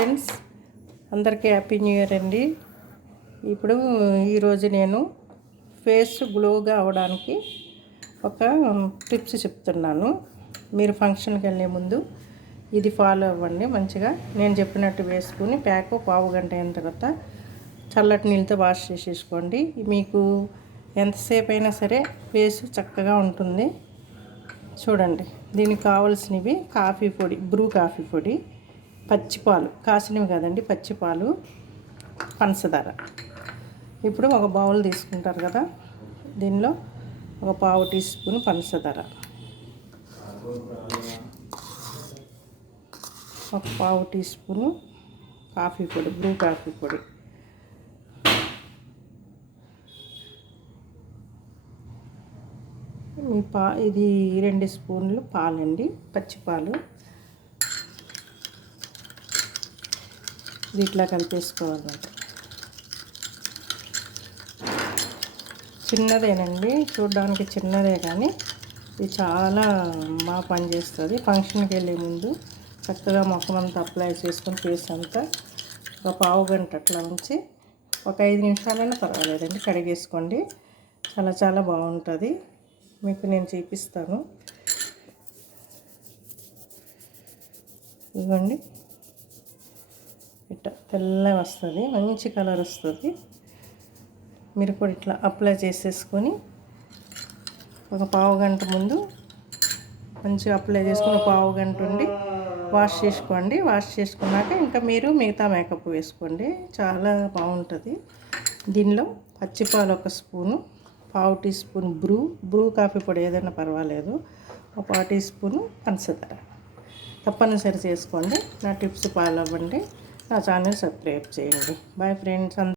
Friends, అందరికీ happy new year అండి. ఇప్పుడు ఈరోజు నేను ఫేస్ గ్లోగా అవడానికి ఒక టిప్స్ చెప్తున్నాను. మీరు ఫంక్షన్కి వెళ్ళే ముందు ఇది ఫాలో అవ్వండి. మంచిగా నేను చెప్పినట్టు వేసుకుని ప్యాక్ పావు గంట అయిన తర్వాత చల్లటి నీళ్ళతో వాష్ చేసేసుకోండి. మీకు ఎంతసేపు అయినా సరే ఫేస్ చక్కగా ఉంటుంది. చూడండి, దీనికి కావాల్సినవి కాఫీ పొడి, బ్రూ కాఫీ పొడి, పచ్చిపాలు, కాసినవి కదండి, పచ్చిపాలు, పంచదార. ఇప్పుడు ఒక బౌల్ తీసుకుంటారు కదా, దీనిలో ఒక పావు టీ స్పూన్ పంచదార, ఒక పావు టీ స్పూను కాఫీ పొడి, బ్రూ కాఫీ పొడి, ఇది 2 స్పూన్లు పాలండి, పచ్చిపాలు. ఇది ఇట్లా కలిపేసుకోవాలన్నమాట. చిన్నదేనండి, చూడడానికి చిన్నదే, కానీ ఇది చాలా బాగా పనిచేస్తుంది. ఫంక్షన్కి వెళ్ళే ముందు చక్కగా ముఖం అంతా అప్లై చేసుకొని ఫేస్ అంతా ఒక పావు గంట అట్లా ఉంచి ఒక 5 నిమిషాలైనా పర్వాలేదండి కడిగేసుకోండి. చాలా చాలా బాగుంటుంది. మీకు నేను చూపిస్తాను. ఇదిగోండి, ఇట్లా తెల్లగా వస్తుంది, మంచి కలర్ వస్తుంది. మీరు కూడా ఇట్లా అప్లై చేసేసుకొని ఒక పావు గంట ముందు మంచిగా అప్లై చేసుకుని పావు గంట ఉండి వాష్ చేసుకోండి. వాష్ చేసుకున్నాక ఇంకా మీరు మిగతా మేకప్ వేసుకోండి. చాలా బాగుంటుంది. దీనిలో పచ్చిపాలు 1 స్పూను, పావు టీ స్పూన్ బ్రూ కాఫీ పొడి ఏదైనా పర్వాలేదు, ఒక పావు టీ స్పూను పంచదార. తప్పనిసరి చేసుకోండి. నా టిప్స్ ఫాలో అవ్వండి. నా ఛానల్ సబ్స్క్రైబ్ చేయండి. Bye friends.